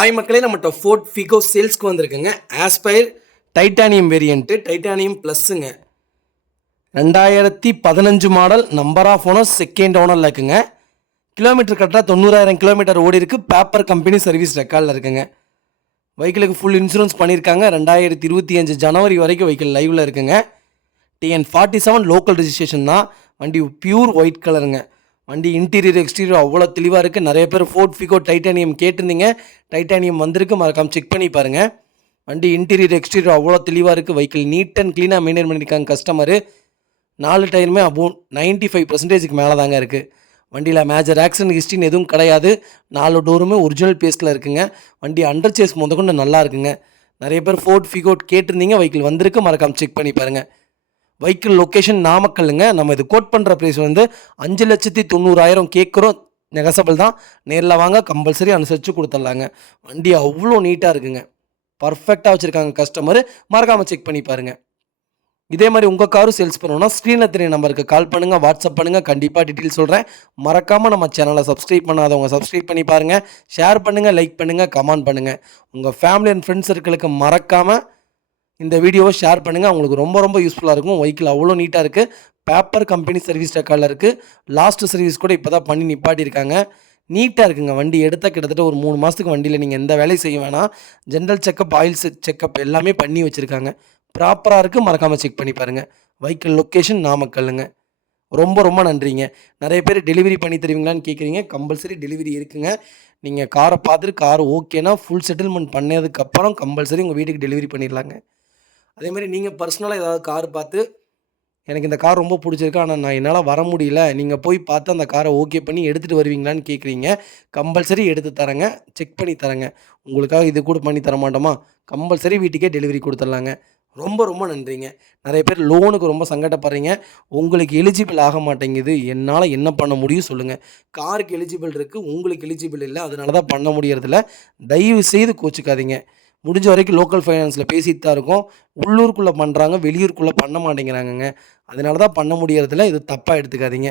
Hi மக்களே, நம்மகிட்ட fort Figo சேல்ஸ்க்கு வந்திருக்குங்க. ஆஸ்பயர் டைட்டானியம் வேரியண்ட்டு, டைட்டானியம் ப்ளஸ்ஸுங்க. 2015 model, number of owner second ஓனரில் இருக்குங்க. கிலோமீட்டர் கரெக்டாக 90,000 கிலோமீட்டர் ஓடி இருக்குது. பேப்பர் கம்பெனி சர்வீஸ் ரெக்கார்டில் இருக்குங்க. வெஹிக்கிளுக்கு ஃபுல் இன்சூரன்ஸ் பண்ணியிருக்காங்க. 2025 ஜனவரி வரைக்கும் வெஹிக்கிள் லைவில் இருக்குங்க. TN47 லோக்கல் ரெஜிஸ்ட்ரேஷன் தான். வண்டி பியூர் ஒயிட் கலருங்க. வண்டி இன்டீரியர் எக்ஸ்டீரியர் அவ்வளோ தெளிவாக இருக்குது. நிறைய பேர் ஃபோர்ட் ஃபிகோ டைட்டானியம் கேட்டிருந்தீங்க. டைட்டானியம் வந்திருக்கு, மறக்காமல் செக் பண்ணி பாருங்கள். வண்டி இன்டீரியர் எக்ஸ்டீரியர் அவ்வளோ தெளிவாக இருக்குது. வெஹிக்கிள் நீட் அண்ட் க்ளீனாக மெயின்டைன் பண்ணியிருக்காங்க கஸ்டமரு. 4 டயருமே அபோவ் 95% மேலே தாங்க இருக்குது. வண்டியில் மேஜர் ஆக்சிடென்ட் ஹிஸ்ட்ரின்னு எதுவும் கிடையாது. 4 டோருமே ஒரிஜினல் பேஸில் இருக்குங்க. வண்டி அண்டர் சேஸ் முதற்கொண்டு நல்லா இருக்குங்க. நிறைய பேர் ஃபோர்ட் ஃபிகோ கேட்டிருந்தீங்க. வெஹிக்கிள் வந்திருக்கு, மறக்காமல் செக் பண்ணி பாருங்கள். வெஹிக்கிள் லொக்கேஷன் நாமக்கல்லுங்க. நம்ம இது கோட் பண்ணுற ப்ரைஸ் வந்து 5,90,000 கேட்குறோம். நெகசபிள் தான். நேரில் வாங்க, கம்பல்சரி அனுசரித்து கொடுத்துட்லாங்க. வண்டி அவ்வளோ நீட்டாக இருக்குங்க. பர்ஃபெக்டாக வச்சுருக்காங்க கஸ்டமரு. மறக்காமல் செக் பண்ணி பாருங்கள். இதே மாதிரி உங்கள் காரும் சேல்ஸ் பண்ணணும்னா ஸ்க்ரீனில் தெரிய நம்பருக்கு கால் பண்ணுங்கள், வாட்ஸ்அப் பண்ணுங்கள். கண்டிப்பாக டீட்டெயில் சொல்கிறேன். மறக்காமல் நம்ம சேனலை சப்ஸ்கிரைப் பண்ணாதவங்க சப்ஸ்கிரைப் பண்ணி பாருங்கள். ஷேர் பண்ணுங்கள், லைக் பண்ணுங்கள், கமெண்ட் பண்ணுங்கள். உங்கள் ஃபேமிலி அண்ட் ஃப்ரெண்ட்ஸ் சர்க்கிளுக்கு மறக்காமல் இந்த வீடியோவை ஷேர் பண்ணுங்கள். அவங்களுக்கு ரொம்ப யூஸ்ஃபுல்லாக இருக்கும். வெஹிக்கிள் அவ்வளோ நீட்டாக இருக்குது. பேப்பர் கம்பெனி சர்வீஸ் ரெக்கார்டில் இருக்குது. லாஸ்ட் சர்வீஸ் கூட இப்போ தான் பண்ணி நிப்பாட்டியிருக்காங்க. நீட்டாக இருக்குங்க. வண்டி எடுத்தால் கிட்டத்தட்ட ஒரு 3 மாதத்துக்கு வண்டியில் நீங்கள் எந்த வேலையும் செய்ய வேணாம். ஜென்ரல் செக்கப், ஆயில் செக்கப் எல்லாமே பண்ணி வச்சுருக்காங்க. ப்ராப்பராக இருக்குது. மறக்காமல் செக் பண்ணி பாருங்கள். வெஹிக்கிள் லொக்கேஷன் நாமக்கல்லுங்க. ரொம்ப நன்றிங்க. நிறைய பேர் டெலிவரி பண்ணி தருவீங்களான்னு கேட்குறீங்க. கம்பல்சரி டெலிவரி இருக்குங்க. நீங்கள் காரை பார்த்துட்டு கார் ஓகேனா ஃபுல் செட்டில்மெண்ட் பண்ணதுக்கப்புறம் கம்பல்சரி உங்கள் வீட்டுக்கு டெலிவரி பண்ணிடலாங்க. அதேமாதிரி நீங்கள் பர்சனலாக ஏதாவது கார் பார்த்து எனக்கு இந்த கார் ரொம்ப பிடிச்சிருக்கு, ஆனால் நான் என்னால் வர முடியல, நீங்கள் போய் பார்த்து அந்த காரை ஓகே பண்ணி எடுத்துகிட்டு வருவீங்களான்னு கேட்குறீங்க. கம்பல்சரி எடுத்து தரேங்க, செக் பண்ணி தரேங்க. உங்களுக்காக இது கூட பண்ணி தர மாட்டோமா? கம்பல்சரி வீட்டுக்கே டெலிவரி கொடுத்துட்லாங்க. ரொம்ப நன்றிங்க. நிறைய பேர் லோனுக்கு ரொம்ப சங்கடப்படுறீங்க. உங்களுக்கு எலிஜிபிள் ஆக மாட்டேங்குது, என்னால் என்ன பண்ண முடியும் சொல்லுங்கள். காருக்கு எலிஜிபிள் இருக்குது, உங்களுக்கு எலிஜிபிள் இல்லை, அதனால தான் பண்ண முடியறதில்ல. தயவு செய்து கோச்சிக்காதீங்க. முடிஞ்ச வரைக்கும் லோக்கல் ஃபைனான்ஸில் பேசிட்டு தான் இருக்கோம். உள்ளூருக்குள்ளே பண்ணுறாங்க, வெளியூருக்குள்ளே பண்ண மாட்டேங்கிறாங்கங்க. அதனால தான் பண்ண முடியறதில்ல. இது தப்பாக எடுத்துக்காதீங்க.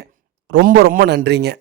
ரொம்ப நன்றிங்க.